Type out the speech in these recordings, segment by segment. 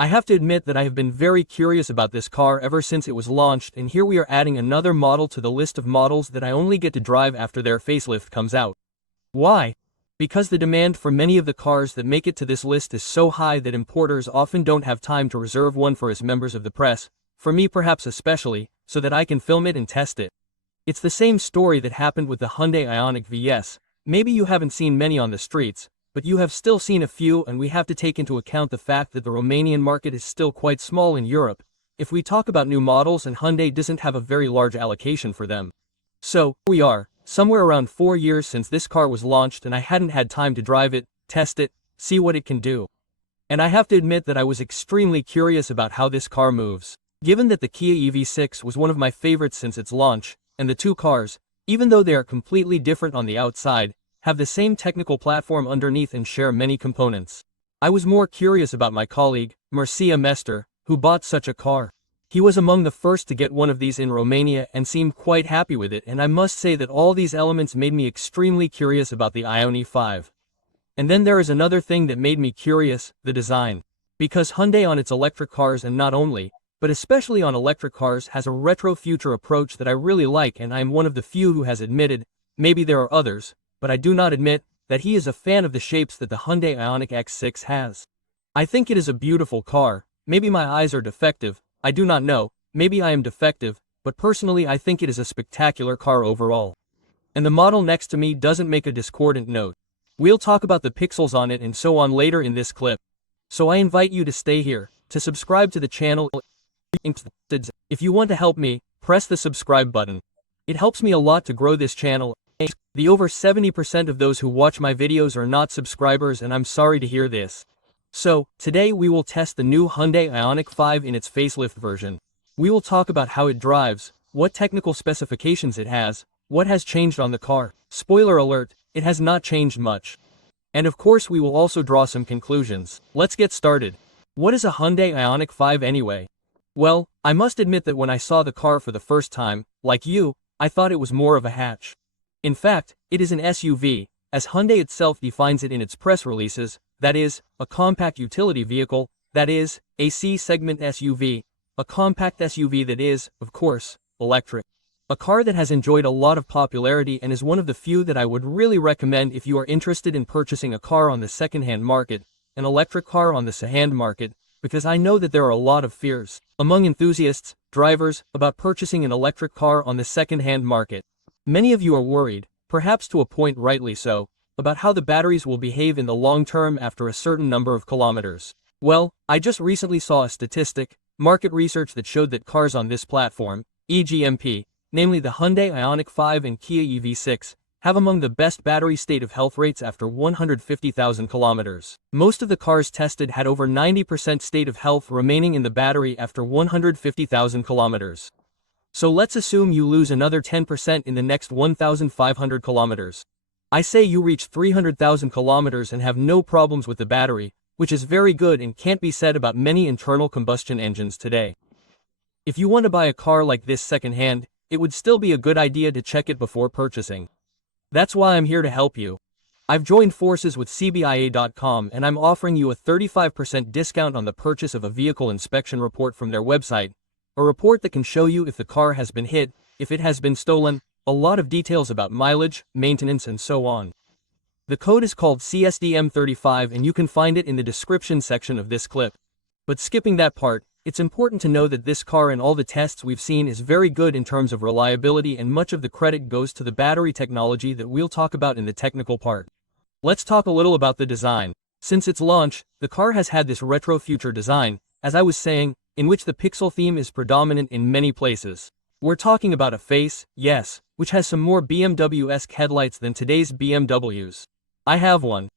I have to admit that I have been very curious about this car ever since it was launched, and here we are adding another model to the list of models that I only get to drive after their facelift comes out. Why? Because the demand for many of the cars that make it to this list is so high that importers often don't have time to reserve one for us members of the press, for me perhaps especially, so that I can film it and test it. It's the same story that happened with the Hyundai Ioniq VS. Maybe you haven't seen many on the streets, but you have still seen a few, and we have to take into account the fact that the Romanian market is still quite small in Europe, if we talk about new models, and Hyundai doesn't have a very large allocation for them. So, here we are, somewhere around 4 years since this car was launched, and I hadn't had time to drive it, test it, see what it can do. And I have to admit that I was extremely curious about how this car moves. Given that the Kia EV6 was one of my favorites since its launch, and the two cars, even though they are completely different on the outside, have the same technical platform underneath and share many components. I was more curious about my colleague, Mircea Mester, who bought such a car. He was among the first to get one of these in Romania and seemed quite happy with it, and I must say that all these elements made me extremely curious about the Ioniq 5. And then there is another thing that made me curious, the design. Because Hyundai on its electric cars, and not only, but especially on electric cars, has a retro-future approach that I really like, and I am one of the few who has admitted, maybe there are others, but I do not admit, that he is a fan of the shapes that the Hyundai Ioniq X6 has. I think it is a beautiful car. Maybe my eyes are defective, I do not know, maybe I am defective, but personally I think it is a spectacular car overall. And the model next to me doesn't make a discordant note. We'll talk about the pixels on it and so on later in this clip. So I invite you to stay here, to subscribe to the channel. If you want to help me, press the subscribe button. It helps me a lot to grow this channel. The over 70% of those who watch my videos are not subscribers, and I'm sorry to hear this. So, today we will test the new Hyundai Ioniq 5 in its facelift version. We will talk about how it drives, what technical specifications it has, what has changed on the car. Spoiler alert, it has not changed much. And of course we will also draw some conclusions. Let's get started. What is a Hyundai Ioniq 5 anyway? Well, I must admit that when I saw the car for the first time, like you, I thought it was more of a hatch. In fact, it is an SUV, as Hyundai itself defines it in its press releases, that is, a compact utility vehicle, that is, a C-segment SUV, a compact SUV that is, of course, electric. A car that has enjoyed a lot of popularity and is one of the few that I would really recommend if you are interested in purchasing a car on the second-hand market, an electric car on the second-hand market, because I know that there are a lot of fears among enthusiasts, drivers, about purchasing an electric car on the second-hand market. Many of you are worried, perhaps to a point rightly so, about how the batteries will behave in the long term after a certain number of kilometers. Well, I just recently saw a statistic, market research that showed that cars on this platform, EGMP, namely the Hyundai Ioniq 5 and Kia EV6, have among the best battery state of health rates after 150,000 kilometers. Most of the cars tested had over 90% state of health remaining in the battery after 150,000 kilometers. So let's assume you lose another 10% in the next 1,500 kilometers. I say you reach 300,000 kilometers and have no problems with the battery, which is very good and can't be said about many internal combustion engines today. If you want to buy a car like this second-hand, it would still be a good idea to check it before purchasing. That's why I'm here to help you. I've joined forces with CBIA.com, and I'm offering you a 35% discount on the purchase of a vehicle inspection report from their website, a report that can show you if the car has been hit, if it has been stolen, a lot of details about mileage, maintenance, and so on. The code is called CSDM35, and you can find it in the description section of this clip. But skipping that part, it's important to know that this car and all the tests we've seen is very good in terms of reliability, and much of the credit goes to the battery technology that we'll talk about in the technical part. Let's talk a little about the design. Since its launch, the car has had this retro future design, as I was saying, in which the pixel theme is predominant in many places. We're talking about a face, yes, which has some more BMW-esque headlights than today's BMWs. I have one.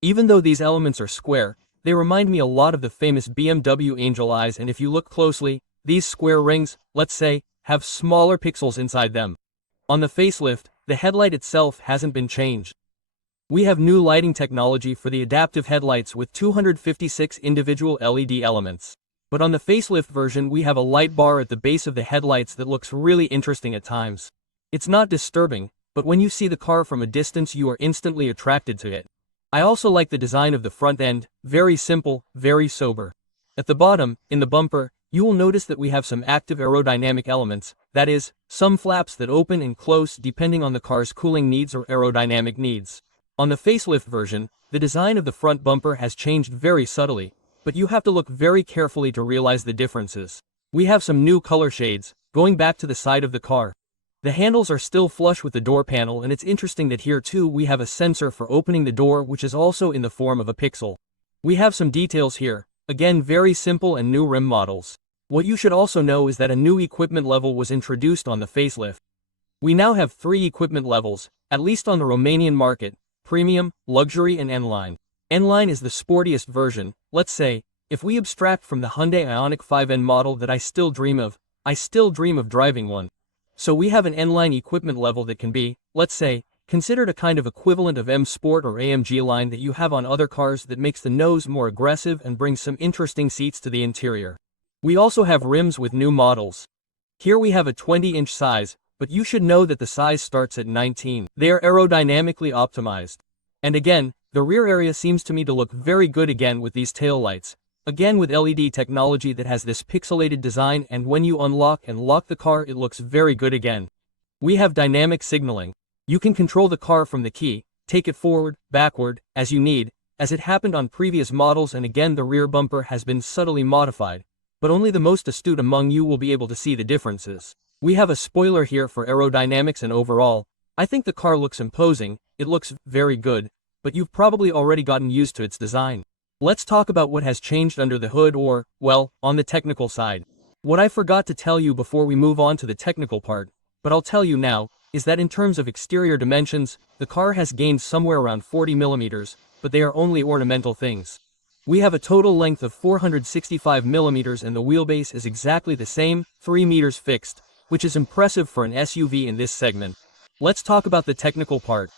Even though these elements are square, they remind me a lot of the famous BMW Angel Eyes, and if you look closely, these square rings, let's say, have smaller pixels inside them. On the facelift, the headlight itself hasn't been changed. We have new lighting technology for the adaptive headlights with 256 individual LED elements. But on the facelift version we have a light bar at the base of the headlights that looks really interesting at times. It's not disturbing, but when you see the car from a distance you are instantly attracted to it. I also like the design of the front end, very simple, very sober. At the bottom, in the bumper, you will notice that we have some active aerodynamic elements, that is, some flaps that open and close depending on the car's cooling needs or aerodynamic needs. On the facelift version, the design of the front bumper has changed very subtly, but you have to look very carefully to realize the differences. We have some new color shades, going back to the side of the car. The handles are still flush with the door panel, and it's interesting that here too we have a sensor for opening the door, which is also in the form of a pixel. We have some details here, again very simple and new rim models. What you should also know is that a new equipment level was introduced on the facelift. We now have 3 equipment levels, at least on the Romanian market: Premium, Luxury and N-Line. N-Line is the sportiest version. Let's say, if we abstract from the Hyundai Ioniq 5N model that I still dream of driving one. So we have an N-Line equipment level that can be, let's say, considered a kind of equivalent of M Sport or AMG line that you have on other cars, that makes the nose more aggressive and brings some interesting seats to the interior. We also have rims with new models. Here we have a 20-inch size, but you should know that the size starts at 19. They are aerodynamically optimized. And again, the rear area seems to me to look very good again with these taillights. Again with LED technology that has this pixelated design, and when you unlock and lock the car it looks very good again. We have dynamic signaling. You can control the car from the key, take it forward, backward, as you need, as it happened on previous models, and again the rear bumper has been subtly modified, but only the most astute among you will be able to see the differences. We have a spoiler here for aerodynamics, and overall, I think the car looks imposing, it looks very good, but you've probably already gotten used to its design. Let's talk about what has changed under the hood, or, well, on the technical side. What I forgot to tell you before we move on to the technical part, but I'll tell you now, is that in terms of exterior dimensions, the car has gained somewhere around 40 millimeters, but they are only ornamental things. We have a total length of 465 millimeters and the wheelbase is exactly the same, 3 meters fixed, which is impressive for an SUV in this segment. Let's talk about the technical part.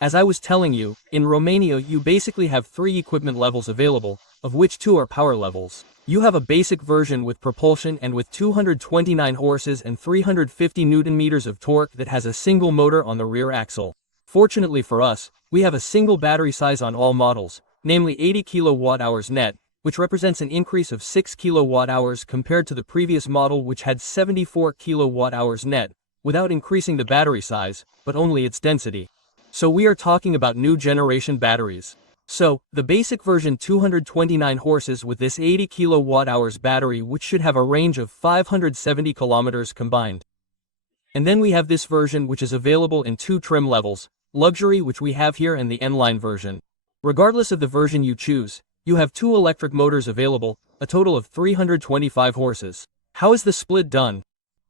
As I was telling you, in Romania you basically have 3 equipment levels available, of which 2 are power levels. You have a basic version with propulsion and with 229 horses and 350 Nm of torque that has a single motor on the rear axle. Fortunately for us, we have a single battery size on all models, namely 80 kWh net, which represents an increase of 6 kWh compared to the previous model, which had 74 kWh net, without increasing the battery size, but only its density. So we are talking about new generation batteries. So, the basic version 229 horses with this 80 kWh battery, which should have a range of 570 kilometers combined. And then we have this version, which is available in 2 trim levels, Luxury, which we have here, and the N-Line version. Regardless of the version you choose, you have 2 electric motors available, a total of 325 horses. How is the split done?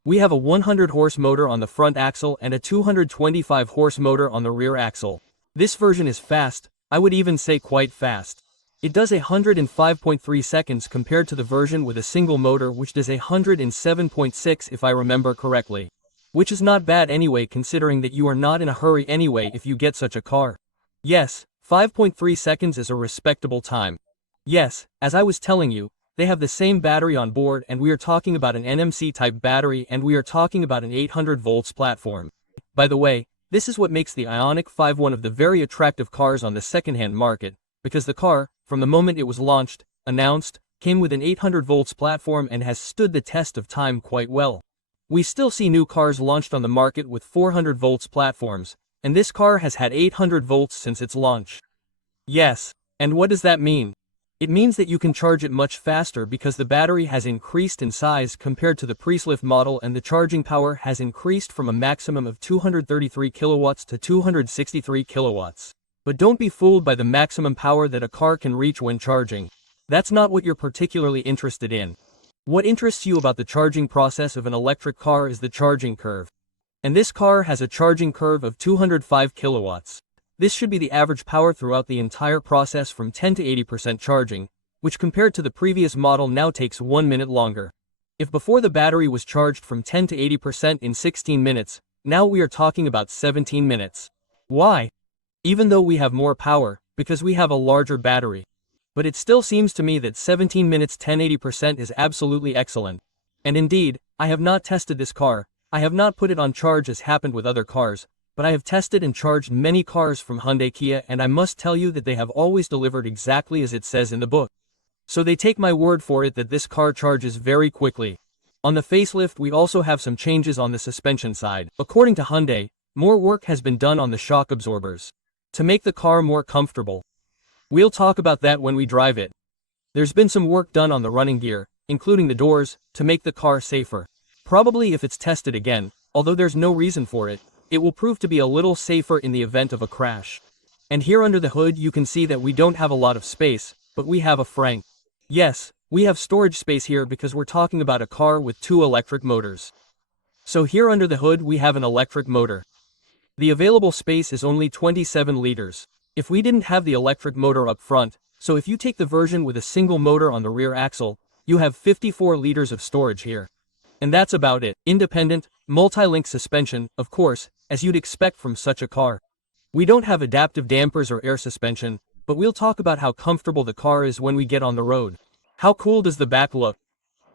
We have a 100 horse motor on the front axle and a 225 horse motor on the rear axle. This version is fast, I would even say quite fast. It does 105.3 seconds compared to the version with a single motor, which does 107.6 if I remember correctly. Which is not bad anyway, considering that you are not in a hurry anyway if you get such a car. Yes, 5.3 seconds is a respectable time. Yes, as I was telling you, they have the same battery on board, and we are talking about an NMC type battery, and we are talking about an 800 volts platform. By the way, this is what makes the Ioniq 5 one of the very attractive cars on the second-hand market, because the car, from the moment it was announced, came with an 800 volts platform and has stood the test of time quite well. We still see new cars launched on the market with 400 volts platforms, and this car has had 800 volts since its launch. Yes, and what does that mean? It means that you can charge it much faster because the battery has increased in size compared to the facelift model, and the charging power has increased from a maximum of 233 kilowatts to 263 kilowatts. But don't be fooled by the maximum power that a car can reach when charging. That's not what you're particularly interested in. What interests you about the charging process of an electric car is the charging curve. And this car has a charging curve of 205 kilowatts. This should be the average power throughout the entire process from 10 to 80% charging, which compared to the previous model now takes 1 minute longer. If before the battery was charged from 10 to 80% in 16 minutes, now we are talking about 17 minutes. Why? Even though we have more power, because we have a larger battery. But it still seems to me that 17 minutes 10-80% is absolutely excellent. And indeed, I have not tested this car, I have not put it on charge as happened with other cars, but I have tested and charged many cars from Hyundai Kia, and I must tell you that they have always delivered exactly as it says in the book. So they take my word for it that this car charges very quickly. On the facelift we also have some changes on the suspension side. According to Hyundai, more work has been done on the shock absorbers to make the car more comfortable. We'll talk about that when we drive it. There's been some work done on the running gear, including the doors, to make the car safer. Probably if it's tested again, although there's no reason for it, it will prove to be a little safer in the event of a crash. And here under the hood you can see that we don't have a lot of space, but we have a frank. Yes, we have storage space here because we're talking about a car with 2 electric motors. So here under the hood we have an electric motor. The available space is only 27 liters. If we didn't have the electric motor up front, so if you take the version with a single motor on the rear axle, you have 54 liters of storage here. And that's about it. Independent, multi-link suspension, of course, as you'd expect from such a car. We don't have adaptive dampers or air suspension, but we'll talk about how comfortable the car is when we get on the road. How cool does the back look?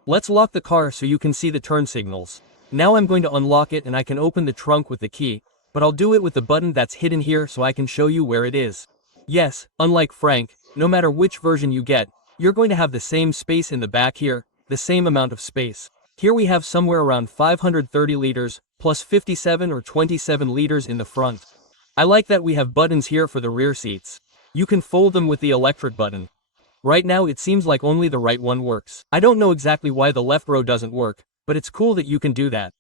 Let's lock the car so you can see the turn signals. Now I'm going to unlock it and I can open the trunk with the key, but I'll do it with the button that's hidden here so I can show you where it is. Yes, unlike Frank, no matter which version you get, you're going to have the same space in the back here, the same amount of space. Here we have somewhere around 530 liters, plus 57 or 27 liters in the front. I like that we have buttons here for the rear seats. You can fold them with the electric button. Right now it seems like only the right one works. I don't know exactly why the left row doesn't work, but it's cool that you can do that.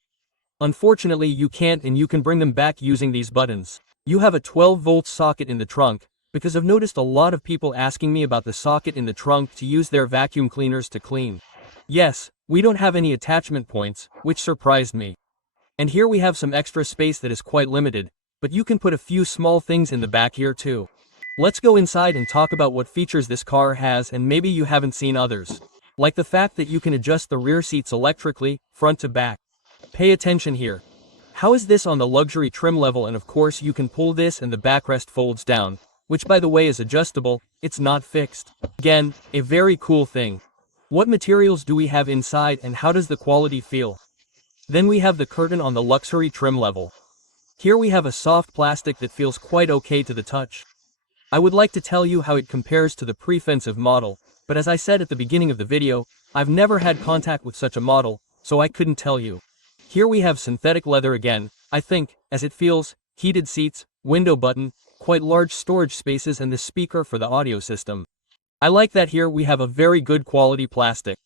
Unfortunately you can't, and you can bring them back using these buttons. You have a 12-volt socket in the trunk, because I've noticed a lot of people asking me about the socket in the trunk to use their vacuum cleaners to clean. Yes, we don't have any attachment points, which surprised me. And here we have some extra space that is quite limited, but you can put a few small things in the back here too. Let's go inside and talk about what features this car has, and maybe you haven't seen others. Like the fact that you can adjust the rear seats electrically, front to back. Pay attention here. How is this on the luxury trim level? And of course you can pull this and the backrest folds down, which by the way is adjustable, it's not fixed. Again, a very cool thing. What materials do we have inside and how does the quality feel? Then we have the curtain on the luxury trim level. Here we have a soft plastic that feels quite okay to the touch. I would like to tell you how it compares to the pre-offensive model, but as I said at the beginning of the video, I've never had contact with such a model, so I couldn't tell you. Here we have synthetic leather again, I think, as it feels, heated seats, window button, quite large storage spaces and the speaker for the audio system. I like that here we have a very good quality plastic.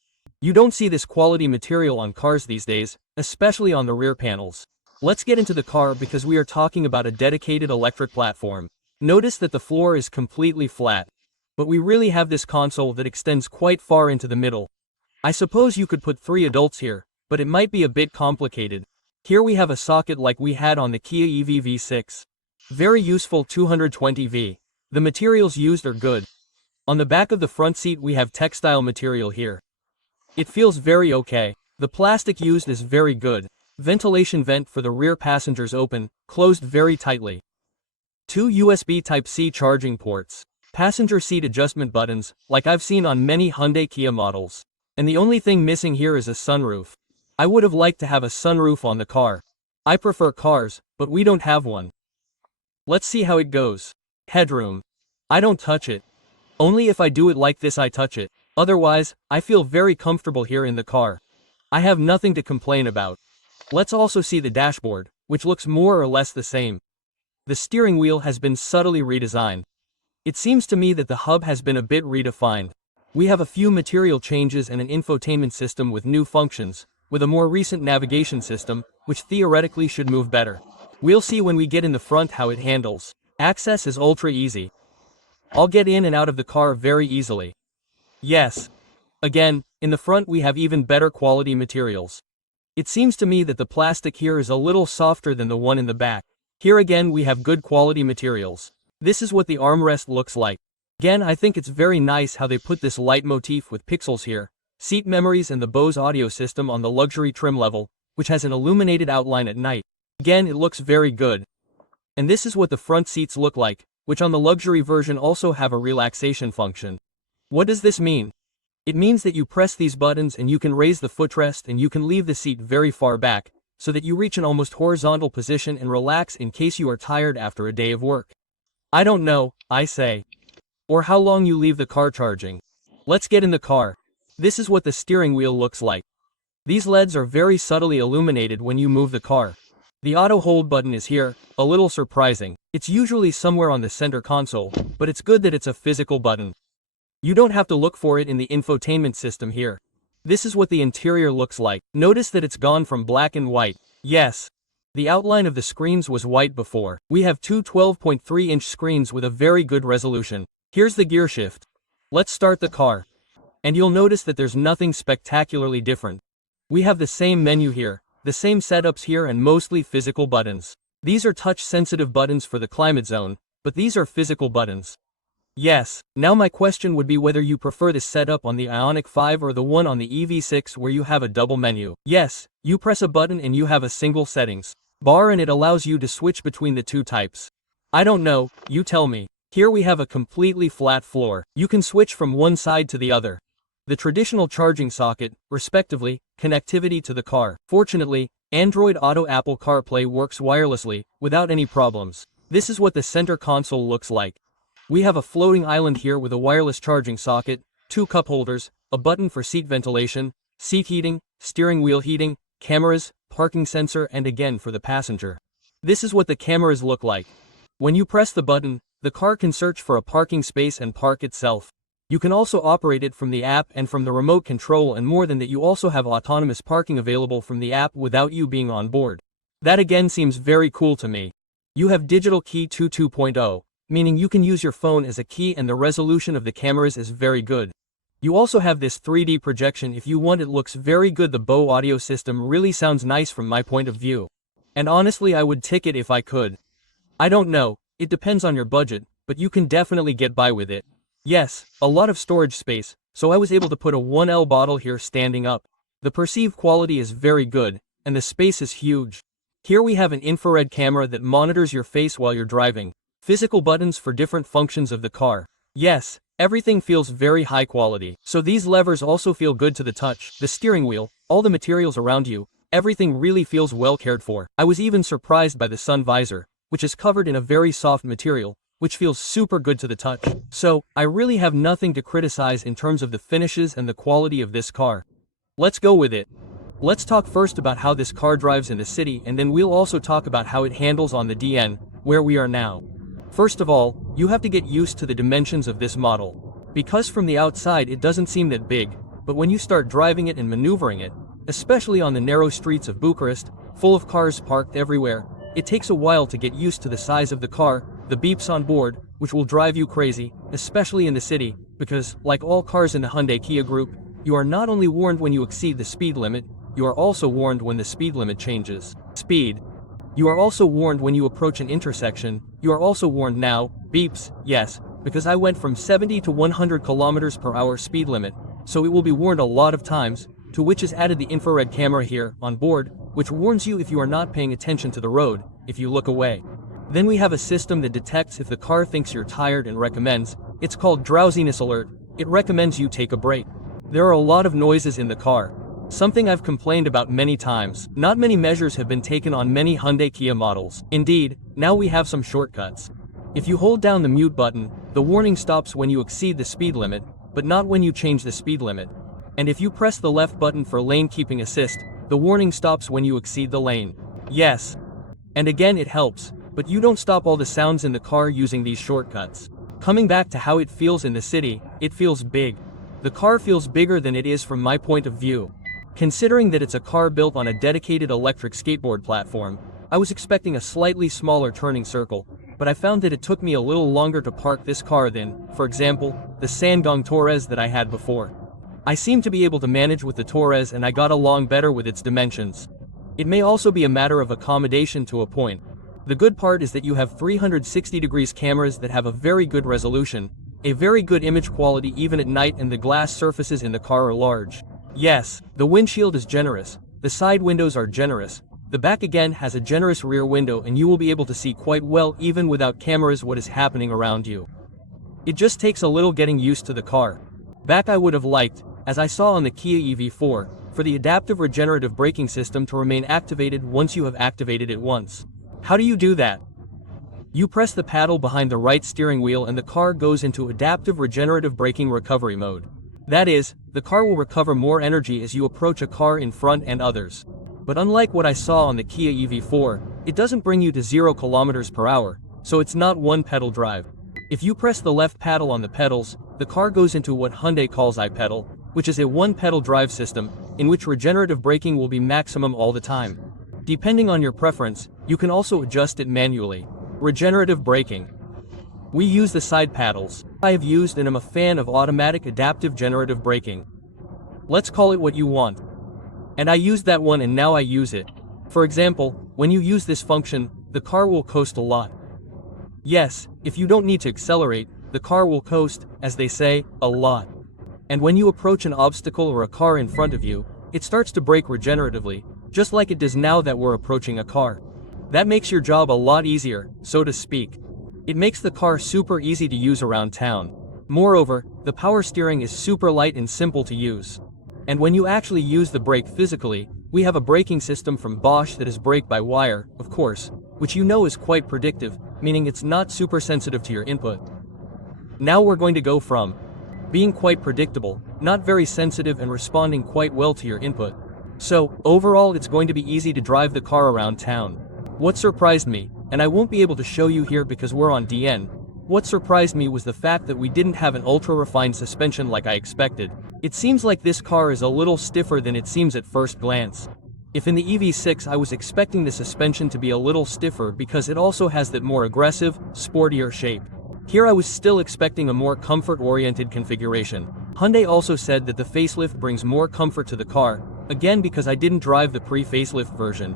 You don't see this quality material on cars these days, especially on the rear panels. Let's get into the car because we are talking about a dedicated electric platform. Notice that the floor is completely flat. But we really have this console that extends quite far into the middle. I suppose you could put 3 adults here, but it might be a bit complicated. Here we have a socket like we had on the Kia EV V6. Very useful 220V. The materials used are good. On the back of the front seat we have textile material here. It feels very okay. The plastic used is very good. Ventilation vent for the rear passengers open, closed very tightly. 2 USB Type-C charging ports. Passenger seat adjustment buttons, like I've seen on many Hyundai Kia models. And the only thing missing here is a sunroof. I would have liked to have a sunroof on the car. I prefer cars, but we don't have one. Let's see how it goes. Headroom. I don't touch it. Only if I do it like this I touch it. Otherwise, I feel very comfortable here in the car. I have nothing to complain about. Let's also see the dashboard, which looks more or less the same. The steering wheel has been subtly redesigned. It seems to me that the hub has been a bit redefined. We have a few material changes and an infotainment system with new functions, with a more recent navigation system, which theoretically should move better. We'll see when we get in the front how it handles. Access is ultra easy. I'll get in and out of the car very easily. Yes. Again, in the front we have even better quality materials. It seems to me that the plastic here is a little softer than the one in the back. Here again we have good quality materials. This is what the armrest looks like. Again, I think it's very nice how they put this light motif with pixels here. Seat memories and the Bose audio system on the luxury trim level, which has an illuminated outline at night. Again, it looks very good. And this is what the front seats look like, which on the luxury version also have a relaxation function. What does this mean? It means that you press these buttons and you can raise the footrest and you can leave the seat very far back, so that you reach an almost horizontal position and relax in case you are tired after a day of work. I don't know, I say. Or how long you leave the car charging. Let's get in the car. This is what the steering wheel looks like. These LEDs are very subtly illuminated when you move the car. The auto hold button is here, a little surprising. It's usually somewhere on the center console, but it's good that it's a physical button. You don't have to look for it in the infotainment system here. This is what the interior looks like. Notice that it's gone from black and white. Yes. The outline of the screens was white before. We have two 12.3-inch screens with a very good resolution. Here's the gear shift. Let's start the car. And you'll notice that there's nothing spectacularly different. We have the same menu here, the same setups here, and mostly physical buttons. These are touch-sensitive buttons for the climate zone, but these are physical buttons. Yes, now my question would be whether you prefer this setup on the Ioniq 5 or the one on the EV6 where you have a double menu. Yes, you press a button and you have a single settings bar and it allows you to switch between the two types. I don't know, you tell me. Here we have a completely flat floor. You can switch from one side to the other. The traditional charging socket, respectively, connectivity to the car. Fortunately, Android Auto Apple CarPlay works wirelessly, without any problems. This is what the center console looks like. We have a floating island here with a wireless charging socket, two cup holders, a button for seat ventilation, seat heating, steering wheel heating, cameras, parking sensor, and again for the passenger. This is what the cameras look like. When you press the button, the car can search for a parking space and park itself. You can also operate it from the app and from the remote control, and more than that, you also have autonomous parking available from the app without you being on board. That again seems very cool to me. You have Digital Key 2.0, meaning you can use your phone as a key, and the resolution of the cameras is very good. You also have this 3D projection if you want. It looks very good. The Bose audio system really sounds nice from my point of view. And honestly, I would tick it if I could. I don't know, it depends on your budget, but you can definitely get by with it. Yes, a lot of storage space, so I was able to put a 1L bottle here standing up. The perceived quality is very good, and the space is huge. Here we have an infrared camera that monitors your face while you're driving. Physical buttons for different functions of the car. Yes, everything feels very high quality. So these levers also feel good to the touch. The steering wheel, all the materials around you, everything really feels well cared for. I was even surprised by the sun visor, which is covered in a very soft material, which feels super good to the touch. So, I really have nothing to criticize in terms of the finishes and the quality of this car. Let's go with it. Let's talk first about how this car drives in the city, and then we'll also talk about how it handles on the DN, where we are now. First of all, you have to get used to the dimensions of this model. Because from the outside it doesn't seem that big, but when you start driving it and maneuvering it, especially on the narrow streets of Bucharest, full of cars parked everywhere, it takes a while to get used to the size of the car, the beeps on board, which will drive you crazy, especially in the city, because, like all cars in the Hyundai Kia group, you are not only warned when you exceed the speed limit, you are also warned when the speed limit changes speed. You are also warned when you approach an intersection. You are also warned now, beeps, yes, because I went from 70 to 100 kilometers per hour speed limit, so it will be warned a lot of times, to which is added the infrared camera here, on board, which warns you if you are not paying attention to the road, if you look away. Then we have a system that detects if the car thinks you're tired and recommends, it's called drowsiness alert, it recommends you take a break. There are a lot of noises in the car. Something I've complained about many times. Not many measures have been taken on many Hyundai Kia models. Indeed, now we have some shortcuts. If you hold down the mute button, the warning stops when you exceed the speed limit, but not when you change the speed limit. And if you press the left button for lane keeping assist, the warning stops when you exceed the lane. Yes. And again, it helps, but you don't stop all the sounds in the car using these shortcuts. Coming back to how it feels in the city, it feels big. The car feels bigger than it is from my point of view. Considering that it's a car built on a dedicated electric skateboard platform, I was expecting a slightly smaller turning circle, but I found that it took me a little longer to park this car than, for example, the Sangong Torres that I had before. I seem to be able to manage with the Torres, and I got along better with its dimensions. It may also be a matter of accommodation to a point. The good part is that you have 360 degrees cameras that have a very good resolution, a very good image quality even at night, and the glass surfaces in the car are large. Yes, the windshield is generous, the side windows are generous, the back again has a generous rear window, and you will be able to see quite well even without cameras what is happening around you. It just takes a little getting used to the car. Back I would have liked, as I saw on the Kia EV4, for the adaptive regenerative braking system to remain activated once you have activated it once. How do you do that? You press the paddle behind the right steering wheel and the car goes into adaptive regenerative braking recovery mode. That is, the car will recover more energy as you approach a car in front and others. But unlike what I saw on the Kia EV4, it doesn't bring you to 0 km/h, so it's not one-pedal drive. If you press the left paddle on the pedals, the car goes into what Hyundai calls I-pedal, which is a one-pedal drive system, in which regenerative braking will be maximum all the time. Depending on your preference, you can also adjust it manually. Regenerative braking. We use the side paddles. I have used and am a fan of automatic adaptive generative braking. Let's call it what you want. And I used that one and now I use it. For example, when you use this function, the car will coast a lot. Yes, if you don't need to accelerate, the car will coast, as they say, a lot. And when you approach an obstacle or a car in front of you, it starts to brake regeneratively, just like it does now that we're approaching a car. That makes your job a lot easier, so to speak. It makes the car super easy to use around town. Moreover, the power steering is super light and simple to use. And when you actually use the brake physically, we have a braking system from Bosch that is brake-by-wire, of course, which you know is quite predictive, meaning it's not super sensitive to your input. Now we're going to go from being quite predictable, not very sensitive and responding quite well to your input. So, overall it's going to be easy to drive the car around town. What surprised me, and I won't be able to show you here because we're on DN, what surprised me was the fact that we didn't have an ultra-refined suspension like I expected. It seems like this car is a little stiffer than it seems at first glance. If in the EV6 I was expecting the suspension to be a little stiffer because it also has that more aggressive, sportier shape. Here I was still expecting a more comfort-oriented configuration. Hyundai also said that the facelift brings more comfort to the car, again because I didn't drive the pre-facelift version.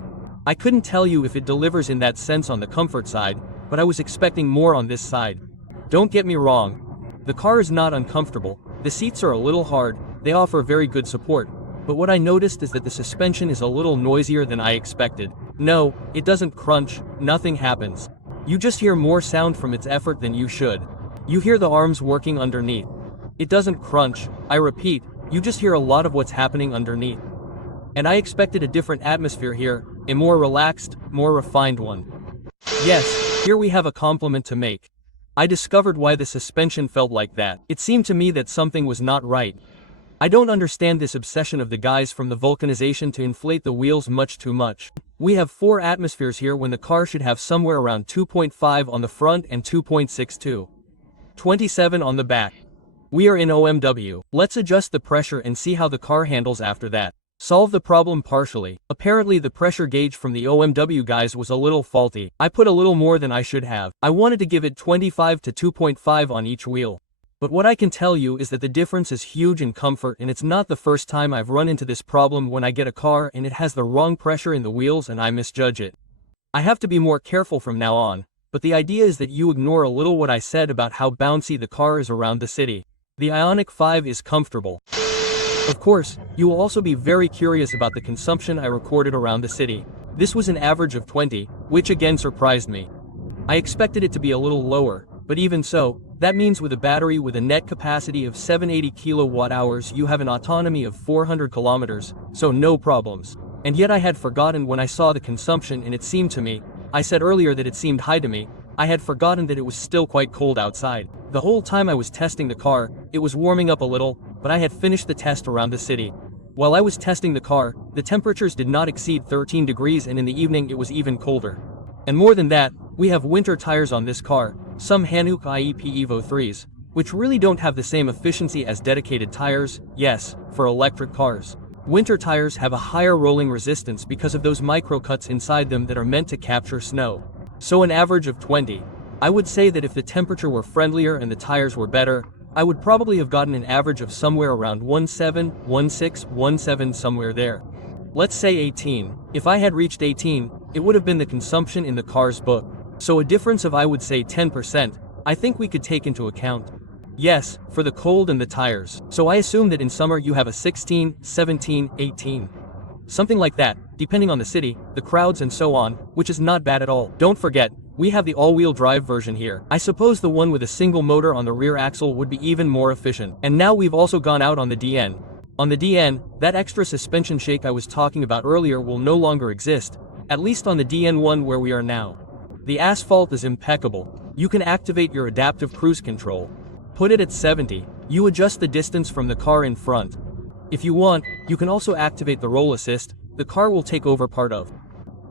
I couldn't tell you if it delivers in that sense on the comfort side, but I was expecting more on this side. Don't get me wrong. The car is not uncomfortable, the seats are a little hard, they offer very good support, but what I noticed is that the suspension is a little noisier than I expected. No, it doesn't crunch, nothing happens. You just hear more sound from its effort than you should. You hear the arms working underneath. It doesn't crunch, I repeat, you just hear a lot of what's happening underneath. And I expected a different atmosphere here, a more relaxed, more refined one. Yes, here we have a compliment to make. I discovered why the suspension felt like that. It seemed to me that something was not right. I don't understand this obsession of the guys from the vulcanization to inflate the wheels much too much. We have 4 atmospheres here when the car should have somewhere around 2.5 on the front and 2.62. 27 on the back. We are in OMW. Let's adjust the pressure and see how the car handles after that. Solve the problem partially. Apparently the pressure gauge from the OMW guys was a little faulty. I put a little more than I should have. I wanted to give it 25 to 2.5 on each wheel. But what I can tell you is that the difference is huge in comfort, and it's not the first time I've run into this problem when I get a car and it has the wrong pressure in the wheels and I misjudge it. I have to be more careful from now on, but the idea is that you ignore a little what I said about how bouncy the car is around the city. The Ioniq 5 is comfortable. Of course, you will also be very curious about the consumption I recorded around the city. This was an average of 20, which again surprised me. I expected it to be a little lower, but even so, that means with a battery with a net capacity of 780 kilowatt-hours you have an autonomy of 400 kilometers, so no problems. And yet I had forgotten when I saw the consumption and it seemed to me, I said earlier that it seemed high to me, I had forgotten that it was still quite cold outside. The whole time I was testing the car, it was warming up a little, but I had finished the test around the city. While I was testing the car, the temperatures did not exceed 13 degrees and in the evening it was even colder. And more than that, we have winter tires on this car, some Ioniq IEP Evo 3s, which really don't have the same efficiency as dedicated tires, yes, for electric cars. Winter tires have a higher rolling resistance because of those micro-cuts inside them that are meant to capture snow. So an average of 20. I would say that if the temperature were friendlier and the tires were better, I would probably have gotten an average of somewhere around 17, 16, 17 somewhere there. Let's say 18. If I had reached 18, it would have been the consumption in the car's book. So a difference of I would say 10%, I think we could take into account. Yes, for the cold and the tires. So I assume that in summer you have a 16, 17, 18. Something like that, depending on the city, the crowds and so on, which is not bad at all. Don't forget, we have the all-wheel drive version here. I suppose the one with a single motor on the rear axle would be even more efficient. And now we've also gone out on the DN. On the DN, that extra suspension shake I was talking about earlier will no longer exist, at least on the DN1 where we are now. The asphalt is impeccable. You can activate your adaptive cruise control. Put it at 70, You adjust the distance from the car in front. If you want, you can also activate the roll assist. The car will take over part of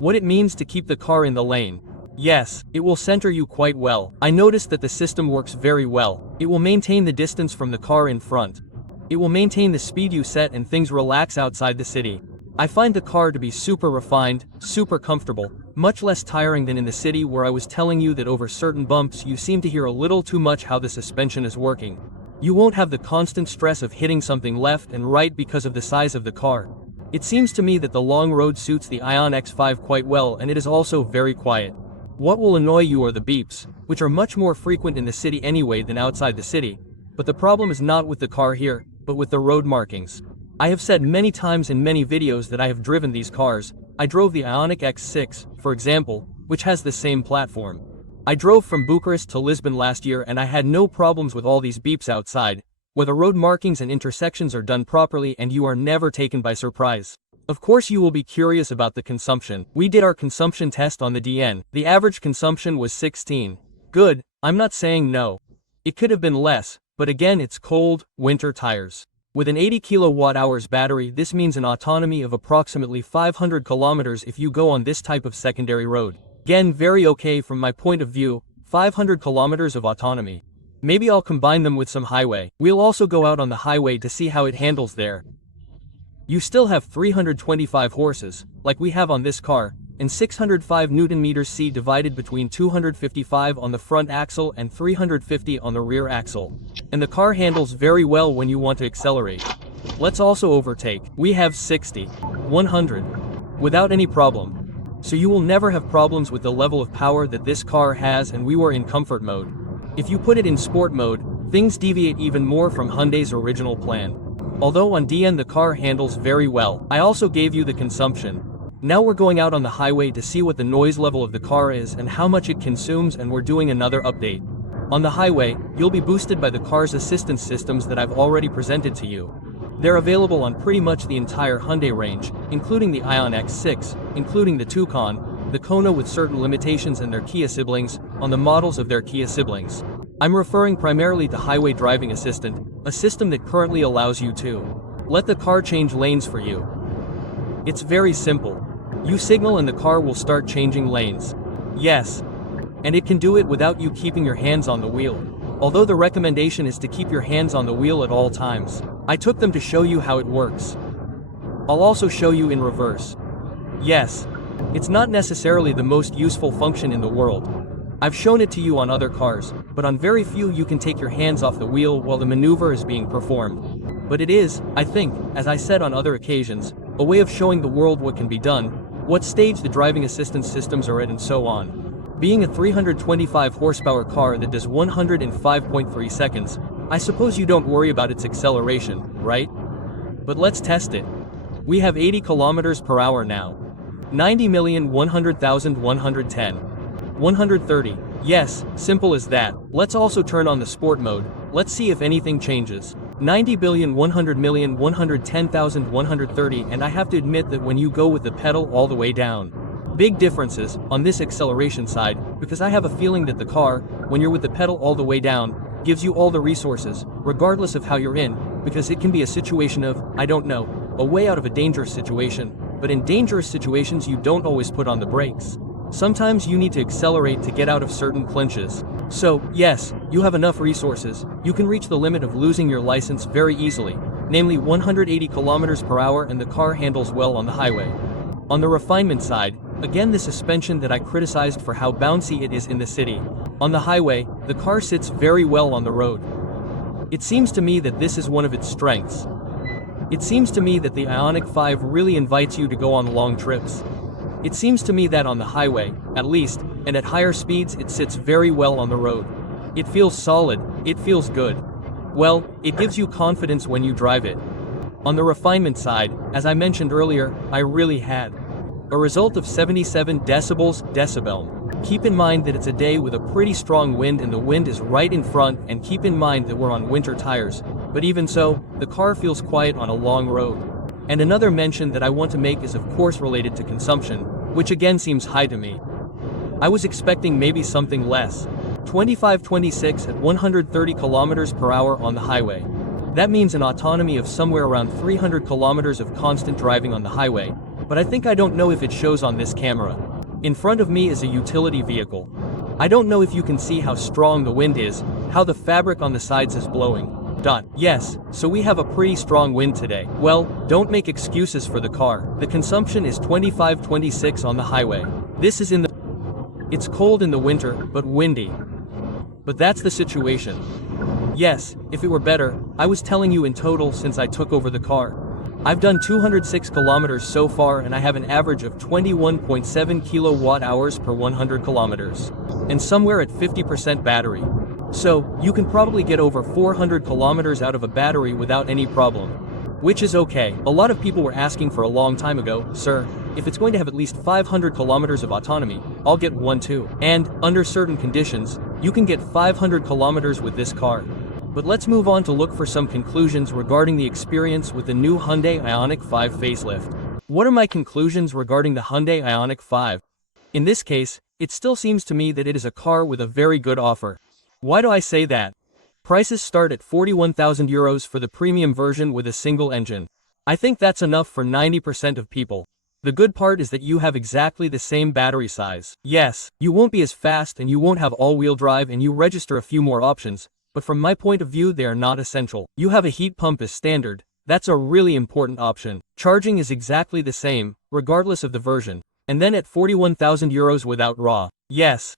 what it means to keep the car in the lane. Yes, it will center you quite well. I noticed that the system works very well. It will maintain the distance from the car in front. It will maintain the speed you set and things relax outside the city. I find the car to be super refined, super comfortable, much less tiring than in the city where I was telling you that over certain bumps you seem to hear a little too much how the suspension is working. You won't have the constant stress of hitting something left and right because of the size of the car. It seems to me that the long road suits the Ioniq 5 quite well, and it is also very quiet. What will annoy you are the beeps, which are much more frequent in the city anyway than outside the city. But the problem is not with the car here, but with the road markings. I have said many times in many videos that I have driven these cars. I drove the Ioniq X6, for example, which has the same platform. I drove from Bucharest to Lisbon last year and I had no problems with all these beeps outside, where the road markings and intersections are done properly and you are never taken by surprise. Of course you will be curious about the consumption. We did our consumption test on the DN. The average consumption was 16. Good, I'm not saying no. It could have been less, but again it's cold, winter tires. With an 80 kWh battery, this means an autonomy of approximately 500 kilometers if you go on this type of secondary road. Again, very okay from my point of view, 500 kilometers of autonomy. Maybe I'll combine them with some highway. We'll also go out on the highway to see how it handles there. You still have 325 horses, like we have on this car, and 605 Nm C divided between 255 on the front axle and 350 on the rear axle. And the car handles very well when you want to accelerate. Let's also overtake. We have 60, 100, without any problem. So you will never have problems with the level of power that this car has, and we were in comfort mode. If you put it in sport mode, things deviate even more from Hyundai's original plan. Although on DN the car handles very well. I also gave you the consumption. Now we're going out on the highway to see what the noise level of the car is and how much it consumes, and we're doing another update. On the highway, you'll be boosted by the car's assistance systems that I've already presented to you. They're available on pretty much the entire Hyundai range, including the Ioniq 6, including the Tucson, the Kona with certain limitations and their Kia siblings, on the models of their Kia siblings. I'm referring primarily to Highway Driving Assistant, a system that currently allows you to let the car change lanes for you. It's very simple. You signal and the car will start changing lanes. Yes. And it can do it without you keeping your hands on the wheel. Although the recommendation is to keep your hands on the wheel at all times. I took them to show you how it works. I'll also show you in reverse. Yes. It's not necessarily the most useful function in the world. I've shown it to you on other cars, but on very few you can take your hands off the wheel while the maneuver is being performed. But it is, I think, as I said on other occasions, a way of showing the world what can be done, what stage the driving assistance systems are at, and so on. Being a 325 horsepower car that does 105.3 seconds, I suppose you don't worry about its acceleration, right? But let's test it. We have 80 kilometers per hour now. 90,100,110. 130. Yes, simple as that. Let's also turn on the sport mode. Let's see if anything changes. 90,100,110,130, and I have to admit that when you go with the pedal all the way down, big differences on this acceleration side, because I have a feeling that the car, when you're with the pedal all the way down, gives you all the resources, regardless of how you're in, because it can be a situation of, I don't know, a way out of a dangerous situation, but in dangerous situations you don't always put on the brakes. Sometimes you need to accelerate to get out of certain clinches. So, yes, you have enough resources. You can reach the limit of losing your license very easily, namely 180 kilometers per hour, and the car handles well on the highway. On the refinement side, again the suspension that I criticized for how bouncy it is in the city. On the highway, the car sits very well on the road. It seems to me that this is one of its strengths. It seems to me that the Ioniq 5 really invites you to go on long trips. It seems to me that on the highway, at least, and at higher speeds it sits very well on the road. It feels solid, it feels good. Well, it gives you confidence when you drive it. On the refinement side, as I mentioned earlier, I really had a result of 77 decibel. Keep in mind that it's a day with a pretty strong wind and the wind is right in front, and keep in mind that we're on winter tires, but even so, the car feels quiet on a long road. And another mention that I want to make is of course related to consumption, which again seems high to me. I was expecting maybe something less. 25-26 at 130 kilometers per hour on the highway. That means an autonomy of somewhere around 300 kilometers of constant driving on the highway, but I think I don't know if it shows on this camera. In front of me is a utility vehicle. I don't know if you can see how strong the wind is, how the fabric on the sides is blowing. Yes, so we have a pretty strong wind today. Well, don't make excuses for the car. The consumption is 25-26 on the highway. This is in the... It's cold in the winter, but windy. But that's the situation. Yes, if it were better, I was telling you in total since I took over the car. I've done 206 kilometers so far and I have an average of 21.7 kilowatt hours per 100 kilometers. And somewhere at 50% battery. So, you can probably get over 400 kilometers out of a battery without any problem. Which is okay. A lot of people were asking for a long time ago, sir, if it's going to have at least 500 kilometers of autonomy, I'll get one too. And, under certain conditions, you can get 500 kilometers with this car. But let's move on to look for some conclusions regarding the experience with the new Hyundai Ioniq 5 facelift. What are my conclusions regarding the Hyundai Ioniq 5? In this case, it still seems to me that it is a car with a very good offer. Why do I say that? Prices start at €41,000 for the premium version with a single engine. I think that's enough for 90% of people. The good part is that you have exactly the same battery size. Yes, you won't be as fast and you won't have all-wheel drive and you register a few more options, but from my point of view they are not essential. You have a heat pump as standard, that's a really important option. Charging is exactly the same, regardless of the version. And then at €41,000 without raw. Yes.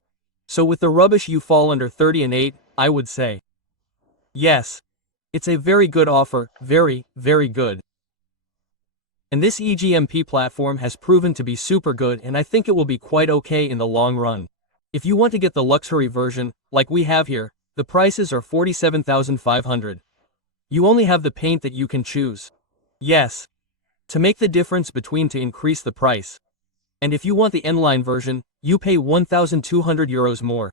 So with the rubbish you fall under 30 and 8, I would say. Yes. It's a very good offer, very, very good. And this EGMP platform has proven to be super good and I think it will be quite okay in the long run. If you want to get the luxury version, like we have here, the prices are $47,500. You only have the paint that you can choose. Yes. To make the difference between to increase the price. And if you want the N-Line version, you pay €1,200 more.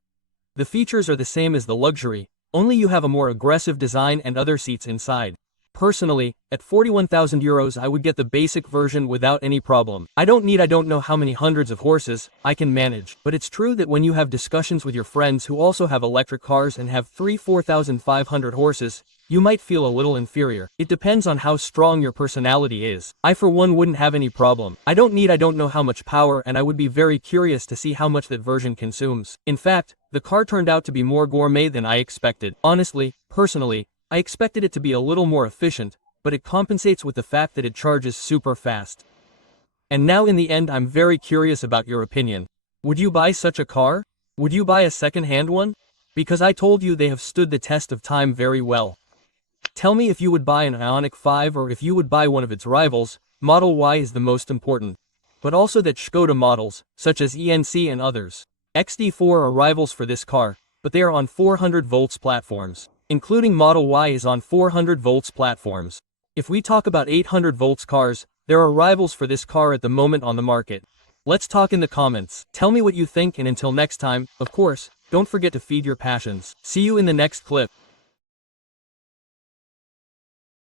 The features are the same as the luxury, only you have a more aggressive design and other seats inside. Personally, at €41,000 I would get the basic version without any problem. I don't know how many hundreds of horses, I can manage. But it's true that when you have discussions with your friends who also have electric cars and have 4,500 horses, you might feel a little inferior. It depends on how strong your personality is. I for one wouldn't have any problem. I don't know how much power and I would be very curious to see how much that version consumes. In fact, the car turned out to be more gourmet than I expected. Honestly, personally, I expected it to be a little more efficient, but it compensates with the fact that it charges super fast. And now in the end I'm very curious about your opinion. Would you buy such a car? Would you buy a second-hand one? Because I told you they have stood the test of time very well. Tell me if you would buy an Ioniq 5 or if you would buy one of its rivals. Model Y is the most important. But also that Škoda models, such as ENC and others. XD4 are rivals for this car, but they are on 400 volts platforms. Including Model Y is on 400 volts platforms. If we talk about 800 volts cars, there are rivals for this car at the moment on the market. Let's talk in the comments. Tell me what you think and until next time, of course, don't forget to feed your passions. See you in the next clip.